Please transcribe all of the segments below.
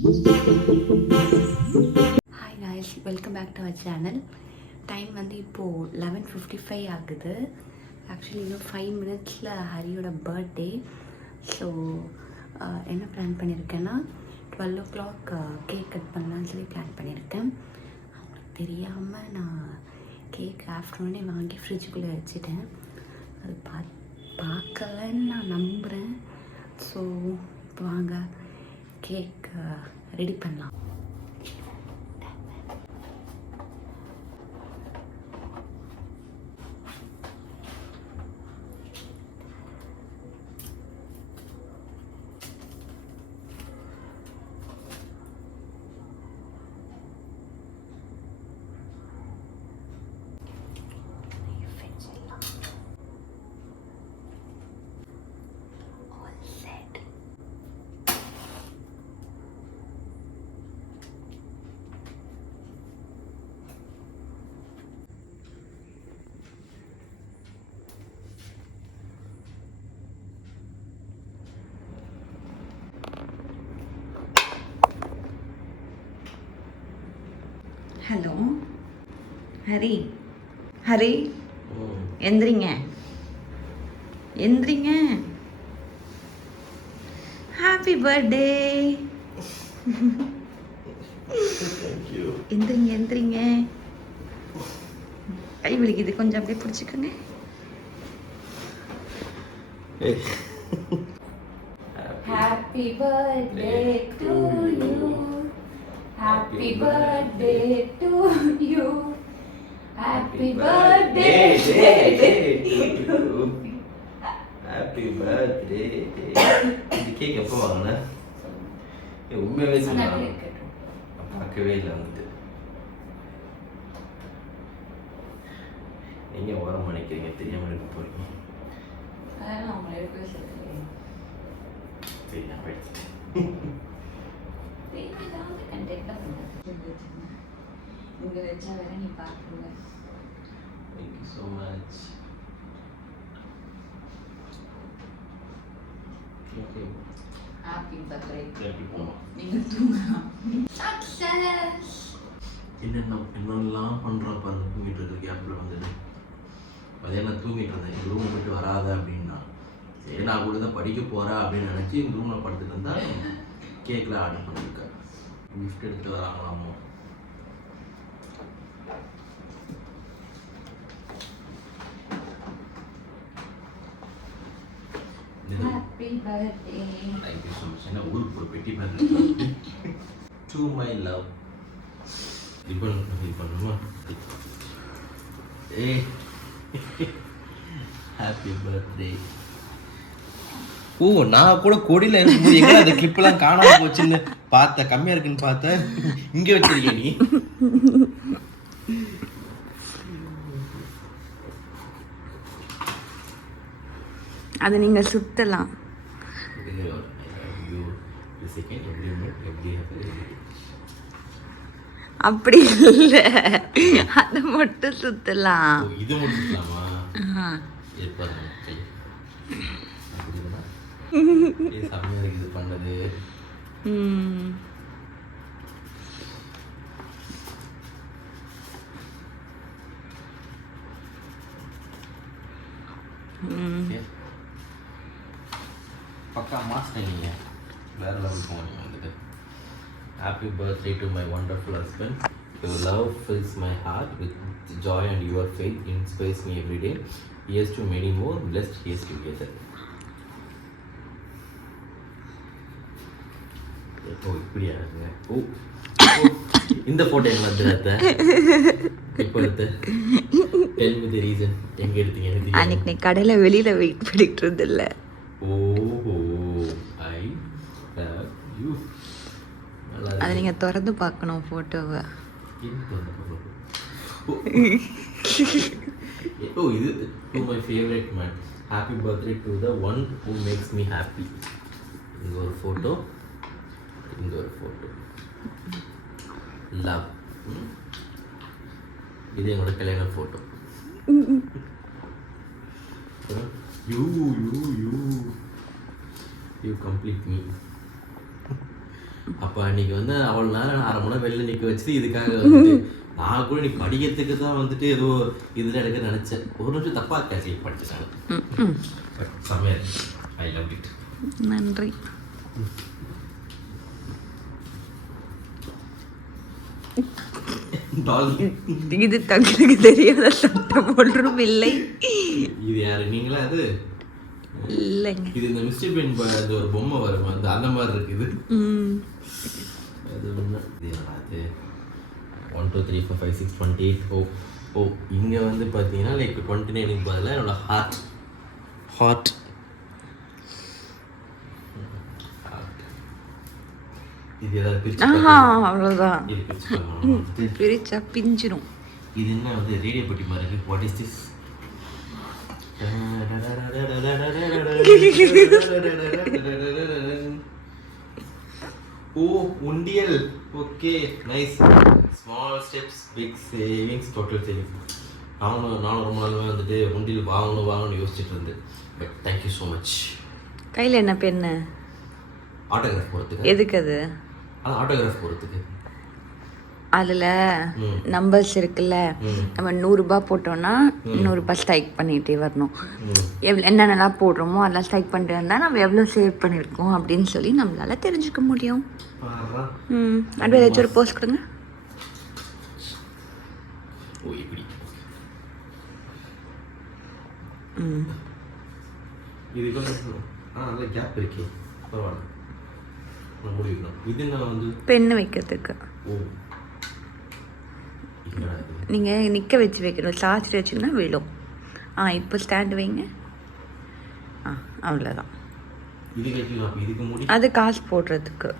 Hi guys, welcome back to our channel. Time வந்து இப்போது 11:55 ஆகுது. ஆக்சுவலி இன்னும் 5 மினிட்ஸில் ஹரியோட பர்த்டே. ஸோ என்ன பிளான் பண்ணியிருக்கேன்னா 12 o'clock கேக் கட் பண்ணலான்னு சொல்லி பிளான் பண்ணியிருக்கேன். அவங்களுக்கு தெரியாமல் நான் கேக் ஆஃப்டர்நூனே வாங்கி ஃப்ரிட்ஜுக்குள்ளே வச்சுட்டேன். அது பார்க்கலன்னு நான் நம்புகிறேன். ஸோ இப்போ வாங்க கேக் ரெடி பண்ணலாம். ஹலோ ஹரி, ஹரி எந்திரிங்க, எந்திரிங்க. Happy birthday. எந்திரிங்க எந்திரிங்க. கை வலிக்குது, கொஞ்சம் அப்படியே பிடிச்சிக்கோங்க. Happy birthday to you. Happy birthday to you. Happy birthday to you. Happy birthday. இந்த கேக் எப்போ வாங்கின? உண்மையாவே சொன்னாங்க. பார்க்கவே இல்லை வந்துட்டு. நீங்க ஓரம் நினைக்கிறீங்க, தெரியாம இருக்க போறீங்க. அதான் அவங்கள எடுக்கவே சொல்லுங்க. சரி, நான் படிச்சுட்டேன். இங்கே வச்சா வேற நீ பார்த்துருங்க. Thank you so much. Okay. Happy birthday. Happy birthday. நீங்கள் தூங்கலாம். Success. என்னென்னலாம் பண்ணுறான் பாருங்க. தூங்கிட்டு இருக்க கேப்பில் வந்துட்டு மதியானம் தூங்கிட்டு இருந்தேன். எங்கள் ரூம் விட்டு வராத அப்படின்னா சரி நான் கூட தான் படிக்க போகிறேன் அப்படின்னு நினச்சி இந்த ரூமில் படுத்துட்டு இருந்தால் கேக்கில் ஆர்டர் பண்ணியிருக்கேன். கிஃப்ட் எடுத்து வராங்களாமோ. Happy birthday. Thank you so much. என்ன ஊருக்கு ஒரு பெட்டி பேர் to my love. இது பண்ணுமா? ஏய் ஹாப்பி பர்த்டே. ஓ, நான் கூட கொடியில் இருக்கும்போது எங்கே அந்த கிளிப்பெல்லாம் காணாம போச்சுன்னு பார்த்தேன். கம்மியாக இருக்குன்னு பார்த்தேன். இங்கே வச்சிருக்கேன் நீ. அதை நீங்கள் சுத்தலாம். அப்படி இல்லை, அதை மட்டும் சுத்தலாம். இது முடிச்சுக்கலாமா? செம்மையா இருக்கு இது பண்ணது. பக்கா மாஸ்டர் நீங்க வேற லெவல் போனீங்க வந்துட்டு. Happy birthday to my wonderful husband. Your love fills my heart with joy and your faith inspires me every day. Here's to many more blessed years together. ஓ இப்படியா இருக்குங்க. ஓ இந்த ஃபோட்டோ எங்க வந்து இப்போ எடுத்த tell me the reason. எங்க எடுத்தீங்க? அன்னைக்கு நீ கடையில் வெளியில் வெயிட் பண்ணிட்டு இருந்தில்ல. ஓஹோ, ஐ லவ் யூ. அதை நீங்கள் திறந்து பார்க்கணும் ஃபோட்டோவை. ஓ இது to my favorite man. Happy birthday to the one who makes me happy. இங்க ஒரு ஃபோட்டோ, இங்க ஒரு ஃபோட்டோ. லவ். இது என்னோட கல்யாண ஃபோட்டோ. you complete me. அப்போ அன்னைக்கு வந்து அவ்வளோ நேரம் 1/2 மணி நேரம் வெளில நிற்க வச்சு இதுக்காக வந்துட்டு நான் கூட நீ படிக்கிறதுக்கு தான் வந்துட்டு ஏதோ இதில் எடுக்க நினச்சேன். ஒரு நிமிஷம் தப்பாக கேல்குலேட் படிச்சேன். பட் செம்மையா ஐ லவ் இட். நன்றி. இது தங்களுக்கு தெரியாத சட்டம் ஒன்றும் இல்லை. இது யாரு நீங்களா? அது இல்லைங்க, இது இந்த மிஸ்டர் பென் அது ஒரு பொம்மை வரும் அந்த மாதிரி இருக்குது. அது ஒன்று இது அது 1 2 3 4 5 6 28. ஓ இங்கே வந்து பார்த்தீங்கன்னா லைக் 29க்கு பதிலாக என்னோட ஹார்ட் இது ஏதாவது பிரிச்சு அவ்வளோதான். பிரிச்சா பிஞ்சிடும். இது என்ன வந்து ரேடியோ பெட்டி மாதிரி இருக்கு. What is this? ஓ உண்டியல். Okay nice. Small steps big savings total savings. நானும் ரொம்ப நாளாக வந்துட்டு உண்டியல் வாங்கணும்னு யோசிச்சுட்டு இருந்தேன். But thank you so much. கையில் என்ன பெண்ணு? ஆட்டோகிராஃப் போகிறதுக்கு. எதுக்கு அது? ஆட்டோகிராஃப் போகிறதுக்கு. அதில் நம்பர்ஸ் இருக்குல்ல, நம்ம 100 ரூபாய் போட்டோம்னா 100 ரூபாய் ஸ்ட்ரைக் பண்ணிகிட்டே வரணும். என்னென்னலாம் போடுறோமோ அதெல்லாம் ஸ்ட்ரைக் பண்ணிட்டு வந்தால் நம்ம எவ்வளோ சேவ் பண்ணியிருக்கோம் அப்படின்னு சொல்லி நம்மளால தெரிஞ்சுக்க முடியும். அப்படியே ஏதாச்சும் ஒரு போஸ்ட் கொடுங்க. ஓ இப்படி. இதுக்கு நல்ல கேப் இருக்கு. பரவாயில்ல, நான் முடிக்கணும். இது என்ன வந்து பெண்ணு வைக்கிறதுக்கு. ஓ நீங்கள் நிற்க வச்சு வைக்கணும். சாய்ச்சி வச்சிங்கன்னா விழும். இப்போ ஸ்டாண்டு வைங்க. அவ்வளோதான். அது காசு போடுறதுக்கு.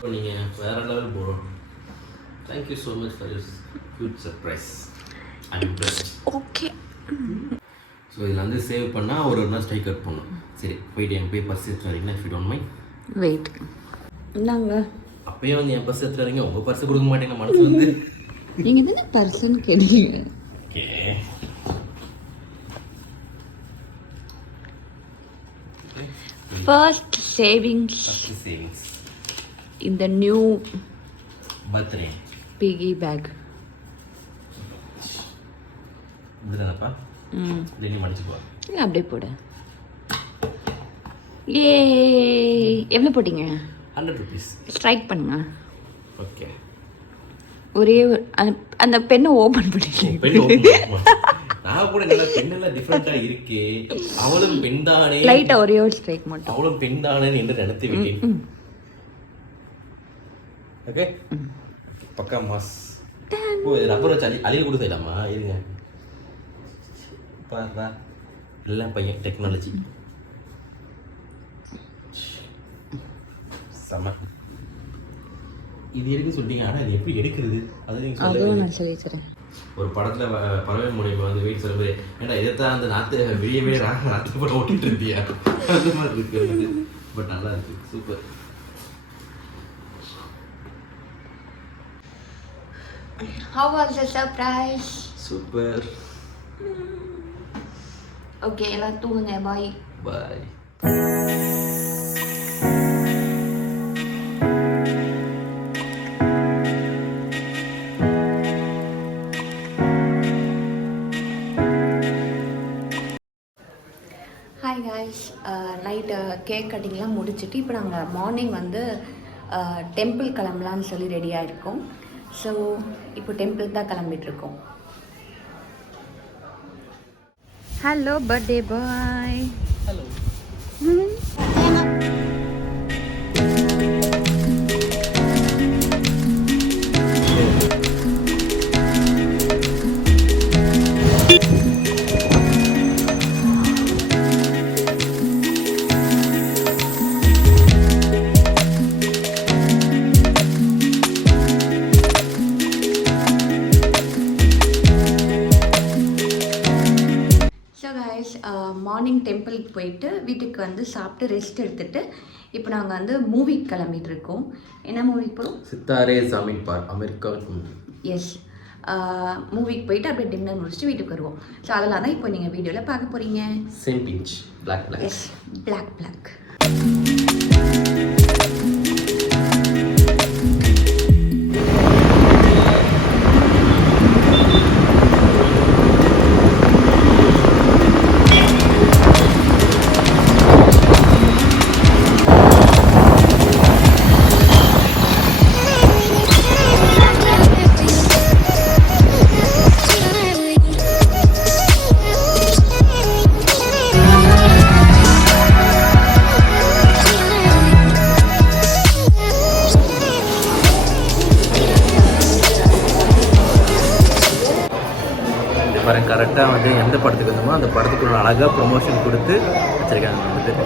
ஓ நீங்கள் வேற லெவல் போகிறோம். Thank you so much for your good surprise. Okay. So இதில் வந்து சேவ் பண்ணால் ஒரு நாள் ஸ்ட்ரைக் அவுட் பண்ணணும். சரி போயிட்டு என் போய் பர்ஸ் எடுத்து வரீங்களா? If you don't mind. Wait. இந்தாங்க. அப்பயே வந்து என் பர்ஸ் எடுத்து வரீங்க, உங்கள் பர்ஸை கொடுக்க மாட்டேங்க. மனசு வந்து நீங்கள் தானே பர்சன் கேட்டீங்க. Okay first savings in the new birthday piggy bag. இதுதானப்பா? நீ மடிச்சுக்கோ. இல்லை அப்படியே போடு. ஏ எவ்வளோ போட்டிங்க? 100 rupees. ஸ்ட்ரைக் பண்ணுங்க. ஓகே. ஒரே அந்த பெண்ணை ஓப்பன் பண்ணிட்டேன். நான் கூட நல்லா பெண்ணெல்லாம் டிஃப்ரெண்டா இருக்கு. அவளும் பெண்தானே. லைட்டா ஒரே ஒரு ஸ்ட்ரைக் மட்டும். அவளும் பெண்தானே என்று நினைத்து விட்டேன். ஓகே பக்கா மாஸ். ஓ ரப்பர் வச்சு அழிய கூட செய்யலாமா? இருங்க பாருடா, எல்லாம் பையன் டெக்னாலஜி செம. இது எடுக்க சொல்லிட்டீங்க, ஆனால் இது எப்படி எடுக்கிறது அது நீங்கள் சொல்லி ஒரு படத்தில் பறவை மூலியமாக வந்து வெயிட் சொல்லும்போது ஏன்னா இதைத்தான் அந்த நாற்று வெளியவே நாற்று படம் ஓட்டிட்டு இருந்தியா அந்த மாதிரி இருக்கு. பட் நல்லா இருக்கு, super. How was the surprise? Super. Okay, எல்லாம் தூங்குங்க. Bye. Bye. Hi guys, night cake கட்டிங்லாம் முடிச்சுட்டு இப்போ நாங்கள் மார்னிங் வந்து டெம்பிள் கிளம்பலான்னு சொல்லி ரெடியாக இருக்கோம். ஸோ இப்போ டெம்பிள் தான் கிளம்பிட்டுருக்கோம். Hello birthday boy. Hello. Morning டெம்பிளுக்கு போயிட்டு வீட்டுக்கு வந்து சாப்பிட்டு ரெஸ்ட் எடுத்துகிட்டு இப்போ நாங்கள் வந்து மூவிக்கு கிளம்பிட்டு இருக்கோம். என்ன மூவிக்கு போகிறோம்? சித்தாரே ஜமீன் பார், அமெரிக்கா. எஸ், மூவிக்கு போயிட்டு அப்படியே டின்னர் முடிச்சுட்டு வீட்டுக்கு வருவோம். ஸோ அதெல்லாம் தான் இப்போ நீங்கள் வீடியோவில் பார்க்க போகிறீங்க. Same pinch black black. Yes, black black. பாருங்கள் கரெக்டாக வந்து எந்த படத்துக்கு வந்தோமோ அந்த படத்துக்குள்ள அழகாக ப்ரொமோஷன் கொடுத்து வச்சுருக்காங்க வந்துட்டு.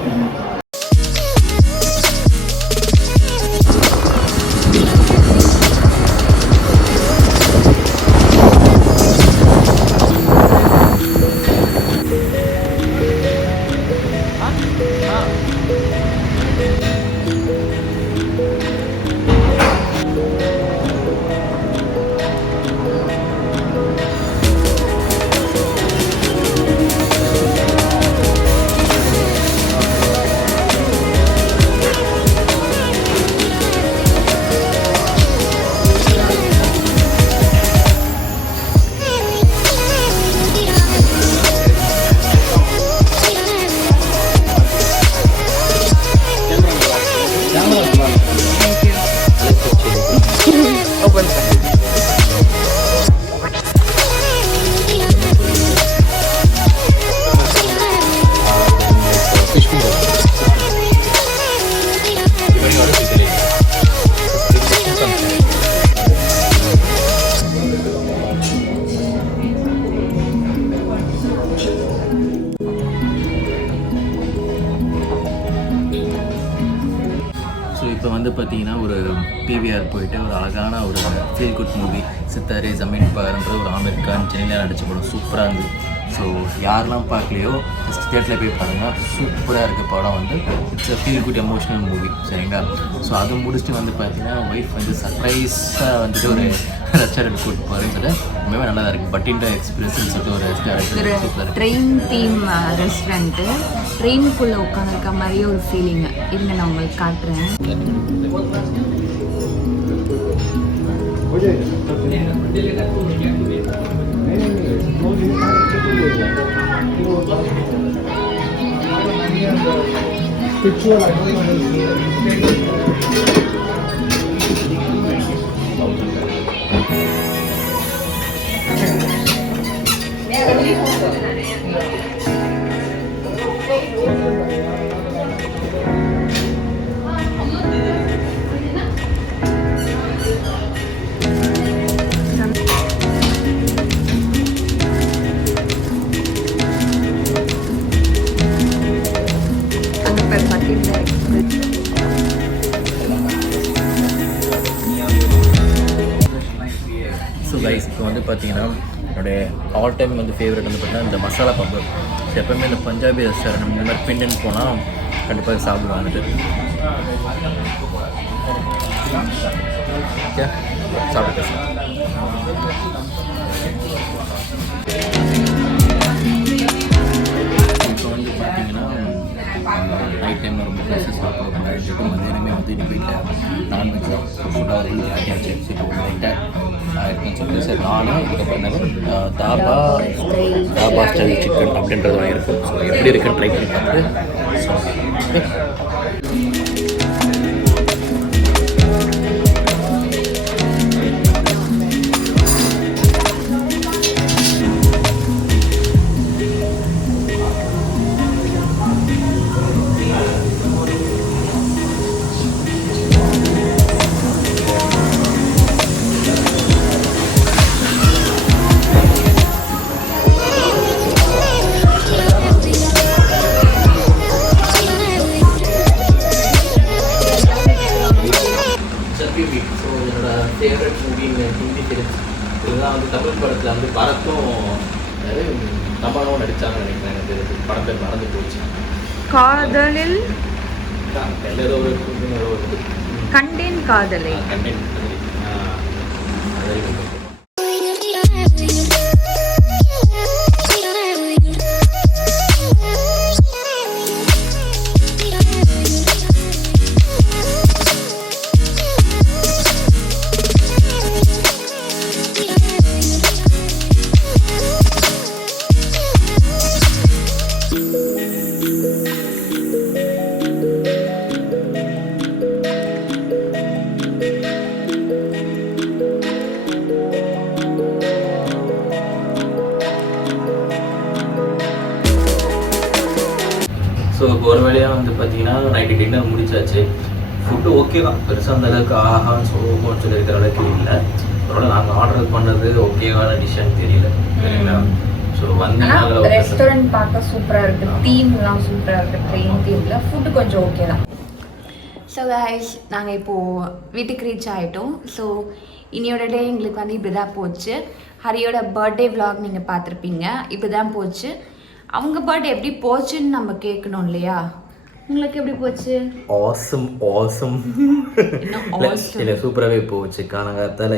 இப்போ வந்து பார்த்தீங்கன்னா ஒரு பிவிஆர் போயிட்டு ஒரு அழகான ஒரு ஃபீல் குட் மூவி சித்தாரி ஜமீன் பகர்ன்ற ஒரு ஆமீர் கான் சென்னையில் நடிச்ச படம் சூப்பராக இருந்தது. ஸோ யாரெல்லாம் பார்க்கலையோ ஃபஸ்ட் தியேட்டரில் போய் பாருங்கள், சூப்பராக இருக்குது படம். வந்து it's a feel good emotional movie சரிங்களா. ஸோ அது முடிச்சுட்டு வந்து பார்த்தீங்கன்னா ஒய்ஃப் வந்து சர்ப்ரைஸாக வந்துட்டு ஒரு ரெஸ்டாரண்ட் கூப்பிட்டு போகிறேன்னு சொல்லிட்டு ரொம்பவே நல்லா இருக்குது. பட்டின்ற எக்ஸ்பீரியன்ஸ்னு சொல்லிட்டு ஒரு ரெஸ்டாரண்ட் ட்ரெயின் தீம் ரெஸ்டாரண்ட்டு, ட்ரெயினுக்குள்ளே உட்காந்துருக்க மாதிரியே ஒரு ஃபீலிங்கு. இருங்க நான் உங்களுக்கு காட்டுறேன். ஸோ கைஸ் இப்போ வந்து பார்த்தீங்கன்னா என்னுடைய ஆல் டைம் வந்து ஃபேவரட் வந்து பார்த்தீங்கன்னா இந்த மசாலா பப்பு. எப்போவுமே இந்த பஞ்சாபி ரெஸ்டாரண்ட் இந்த மாதிரி பின்னு போனால் கண்டிப்பாக சாப்பிடுவாங்க. ஓகே சாப்பிட்டு இப்போ வந்து பார்த்தீங்கன்னா நைட் டைமில் ரொம்ப ஃப்ரெஷ்ஷாக சாப்பிடுவோம். மதியானமே வந்து எங்கள் வீட்டில் நான்வெஜ் ஃபுல்லாக ரெடி ஆகியாச்சு. இப்போ லைட்டாக இருக்குன்னு சொல்லிட்டு சரி நானும் இதுக்கப்புறம் தாபா ஸ்டைல் சிக்கன் அப்படின்றது ஒன்று இருக்கும். ஸோ எப்படி இருக்குன்னு ட்ரை பண்ணி பார்த்துட்டு ஸோ ஃபேவரட் மூவிங்க ஹிந்தி ஃபிலிம்ஸ் இதெல்லாம் வந்து தமிழ் படத்தில் வந்து பரத்தும் தபாலும் நடித்தாங்கன்னு நினைக்கிறேன். எனக்கு படத்தை மறந்து போச்சு. காதலில் ஏதோ ஒரு கண்டேன் காதலை கண்டேன் ஸோ ஒரு வழியாக வந்து பார்த்தீங்கன்னா நைட்டு டின்னர் முடிச்சாச்சு. ஃபுட்டு ஓகே தான், பெருசாக அந்த அளவுக்கு ஆஹான்னு சோகம்னு சொல்லி இருக்கிற அளவுக்கு இல்லை. அதோட நாங்கள் ஆர்டர் பண்ணது ஓகேவான டிஷ்ஷான்னு தெரியல சரிங்களா. ஸோ வந்தீங்கன்னா ரெஸ்டாரண்ட் பார்க்க சூப்பராக இருக்குது, தீம்லாம் சூப்பராக இருக்குது, ட்ரெயின் தீமில் ஃபுட்டு கொஞ்சம் ஓகே தான். ஸோ கைஸ் நாங்கள் இப்போது வீட்டுக்கு ரீச் ஆகிட்டோம். ஸோ இனியோட டே எங்களுக்கு வந்து இப்படி தான் போச்சு. ஹரியோட பர்த்டே vlog நீங்கள் பார்த்துருப்பீங்க. இப்படி தான் போச்சு. அவங்க பர்த்டே எப்படி போச்சுன்னு நம்ம கேட்கணும் இல்லையா? உங்களுக்கு எப்படி போச்சு? ஆசம் இல்லை சூப்பராகவே போச்சு. காலங்காத்தால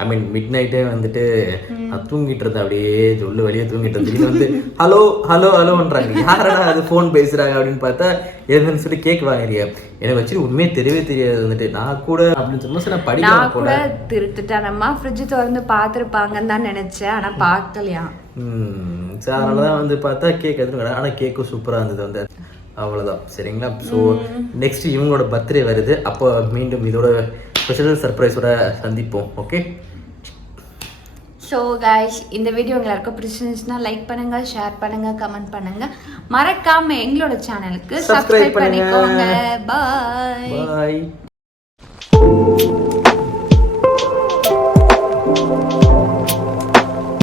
ஐ மீன் மிட் நைட்டே வந்துட்டு நான் தூங்கிட்டு இருந்தேன், அப்படியே சொல்லு வெளியே தூங்கிட்டு இருந்தேன். வந்து ஹலோ ஹலோ ஹலோன்றாங்க, யாரடா அது ஃபோன் பேசுகிறாங்க அப்படின்னு பார்த்தா எழுதுன்னு சொல்லி கேக் வாங்குறிய. எனக்கு வச்சு உண்மையே தெரியவே தெரியாது. வந்துட்டு நான் கூட அப்படின்னு சொல்லும்போது நான் படிக்கலாம் கூட திருட்டுட்டானம்மா ஃப்ரிட்ஜ் திறந்து பார்த்துருப்பாங்கன்னு தான் நினச்சேன், ஆனால் பார்க்கலையா. ஸோ அதனால தான் வந்து பார்த்தா கேக் எடுத்துன்னு, ஆனால் கேக்கும் சூப்பராக இருந்தது வந்து. அவ்வளோதான் சரிங்களா. ஸோ நெக்ஸ்ட் இவங்களோட பர்த்டே வருது, அப்போ மீண்டும் இதோட ஸ்பெஷல் சர்ப்ரைஸோட சந்திப்போம். ஓகே. ஸோ கைஸ் இந்த வீடியோ எல்லாருக்கும் பிடிச்சிருந்துச்சுன்னா லைக் பண்ணுங்கள், ஷேர் பண்ணுங்கள், கமெண்ட் பண்ணுங்கள். மறக்காமல் எங்களோட சேனலுக்கு சப்ஸ்கிரைப் பண்ணிக்கோங்க. பாய்.